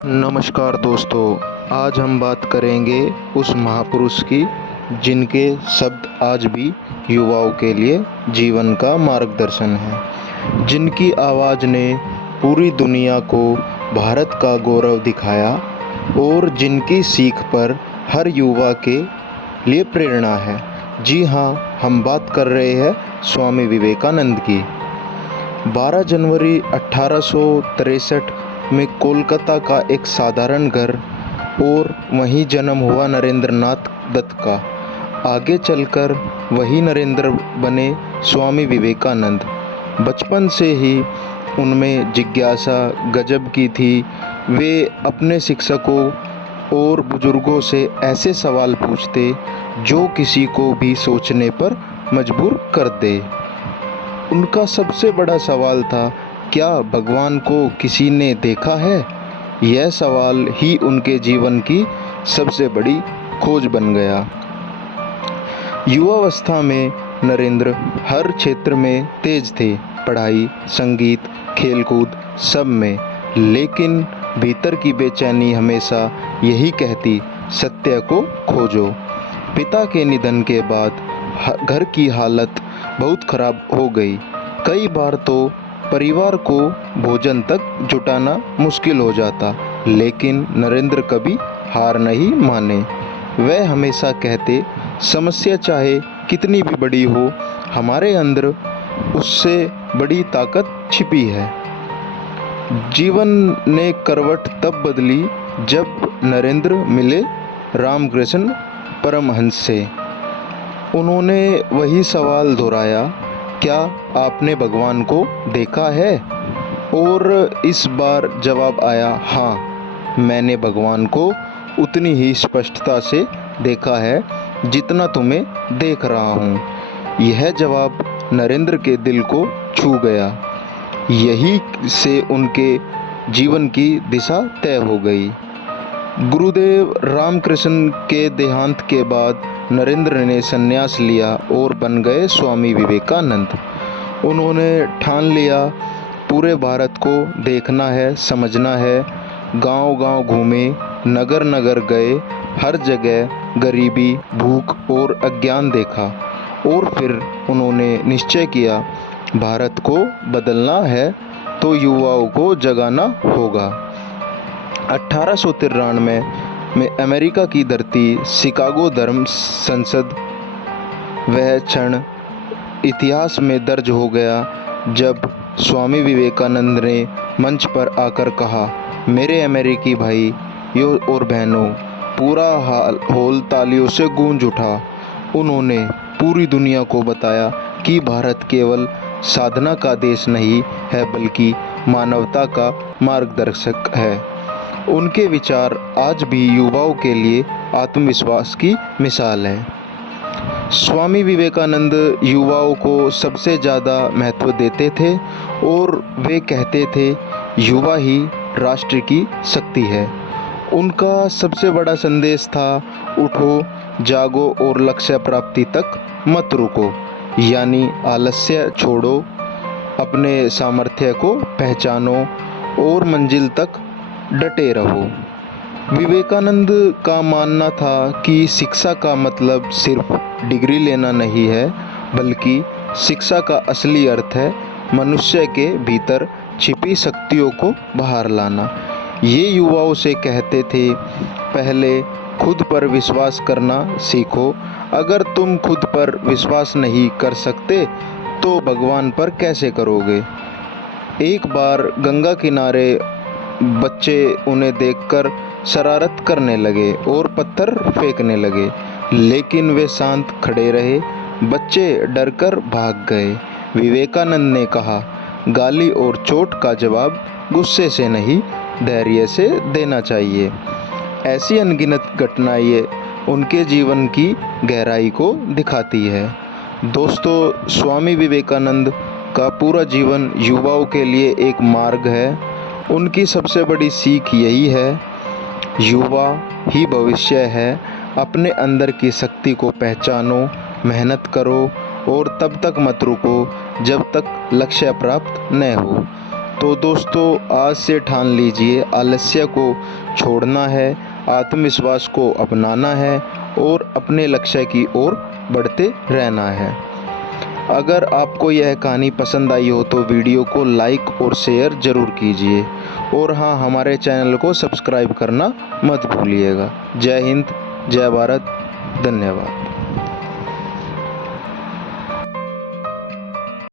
नमस्कार दोस्तों, आज हम बात करेंगे उस महापुरुष की जिनके शब्द आज भी युवाओं के लिए जीवन का मार्गदर्शन है, जिनकी आवाज़ ने पूरी दुनिया को भारत का गौरव दिखाया और जिनकी सीख पर हर युवा के लिए प्रेरणा है। जी हाँ, हम बात कर रहे हैं स्वामी विवेकानंद की। 12 जनवरी 1863 में कोलकाता का एक साधारण घर और वहीं जन्म हुआ नरेंद्र नाथ दत्त का। आगे चलकर वही नरेंद्र बने स्वामी विवेकानंद। बचपन से ही उनमें जिज्ञासा गजब की थी। वे अपने शिक्षकों और बुजुर्गों से ऐसे सवाल पूछते जो किसी को भी सोचने पर मजबूर कर दे। उनका सबसे बड़ा सवाल था, क्या भगवान को किसी ने देखा है? यह सवाल ही उनके जीवन की सबसे बड़ी खोज बन गया। युवावस्था में नरेंद्र हर क्षेत्र में तेज थे, पढ़ाई, संगीत, खेलकूद सब में। लेकिन भीतर की बेचैनी हमेशा यही कहती, सत्य को खोजो। पिता के निधन के बाद घर की हालत बहुत खराब हो गई। कई बार तो परिवार को भोजन तक जुटाना मुश्किल हो जाता, लेकिन नरेंद्र कभी हार नहीं माने। वह हमेशा कहते, समस्या चाहे कितनी भी बड़ी हो, हमारे अंदर उससे बड़ी ताकत छिपी है। जीवन ने करवट तब बदली जब नरेंद्र मिले रामकृष्ण परमहंस से। उन्होंने वही सवाल दोहराया, क्या आपने भगवान को देखा है? और इस बार जवाब आया, हाँ, मैंने भगवान को उतनी ही स्पष्टता से देखा है जितना तुम्हें देख रहा हूँ। यह जवाब नरेंद्र के दिल को छू गया। यही से उनके जीवन की दिशा तय हो गई। गुरुदेव रामकृष्ण के देहांत के बाद नरेंद्र ने संन्यास लिया और बन गए स्वामी विवेकानंद। उन्होंने ठान लिया, पूरे भारत को देखना है, समझना है। गांव-गांव घूमे, नगर नगर गए, हर जगह गरीबी, भूख और अज्ञान देखा और फिर उन्होंने निश्चय किया, भारत को बदलना है तो युवाओं को जगाना होगा। 1893 में अमेरिका की धरती, शिकागो धर्म संसद, वह क्षण इतिहास में दर्ज हो गया जब स्वामी विवेकानंद ने मंच पर आकर कहा, मेरे अमेरिकी भाइयों और बहनों। पूरा हॉल तालियों से गूंज उठा। उन्होंने पूरी दुनिया को बताया कि भारत केवल साधना का देश नहीं है, बल्कि मानवता का मार्गदर्शक है। उनके विचार आज भी युवाओं के लिए आत्मविश्वास की मिसाल है। स्वामी विवेकानंद युवाओं को सबसे ज़्यादा महत्व देते थे और वे कहते थे, युवा ही राष्ट्र की शक्ति है। उनका सबसे बड़ा संदेश था, उठो, जागो और लक्ष्य प्राप्ति तक मत रुको। यानी आलस्य छोड़ो, अपने सामर्थ्य को पहचानो और मंजिल तक डटे रहो। विवेकानंद का मानना था कि शिक्षा का मतलब सिर्फ डिग्री लेना नहीं है, बल्कि शिक्षा का असली अर्थ है मनुष्य के भीतर छिपी शक्तियों को बाहर लाना। ये युवाओं से कहते थे, पहले खुद पर विश्वास करना सीखो। अगर तुम खुद पर विश्वास नहीं कर सकते तो भगवान पर कैसे करोगे? एक बार गंगा किनारे बच्चे उन्हें देखकर शरारत करने लगे और पत्थर फेंकने लगे, लेकिन वे शांत खड़े रहे। बच्चे डरकर भाग गए। विवेकानंद ने कहा, गाली और चोट का जवाब गुस्से से नहीं, धैर्य से देना चाहिए। ऐसी अनगिनत घटनाएं उनके जीवन की गहराई को दिखाती है। दोस्तों, स्वामी विवेकानंद का पूरा जीवन युवाओं के लिए एक मार्ग है। उनकी सबसे बड़ी सीख यही है, युवा ही भविष्य है। अपने अंदर की शक्ति को पहचानो, मेहनत करो और तब तक मत रुको जब तक लक्ष्य प्राप्त न हो। तो दोस्तों आज से ठान लीजिए, आलस्य को छोड़ना है, आत्मविश्वास को अपनाना है और अपने लक्ष्य की ओर बढ़ते रहना है। अगर आपको यह कहानी पसंद आई हो तो वीडियो को लाइक और शेयर ज़रूर कीजिए और हाँ, हमारे चैनल को सब्सक्राइब करना मत भूलिएगा। जय हिंद, जय भारत, धन्यवाद।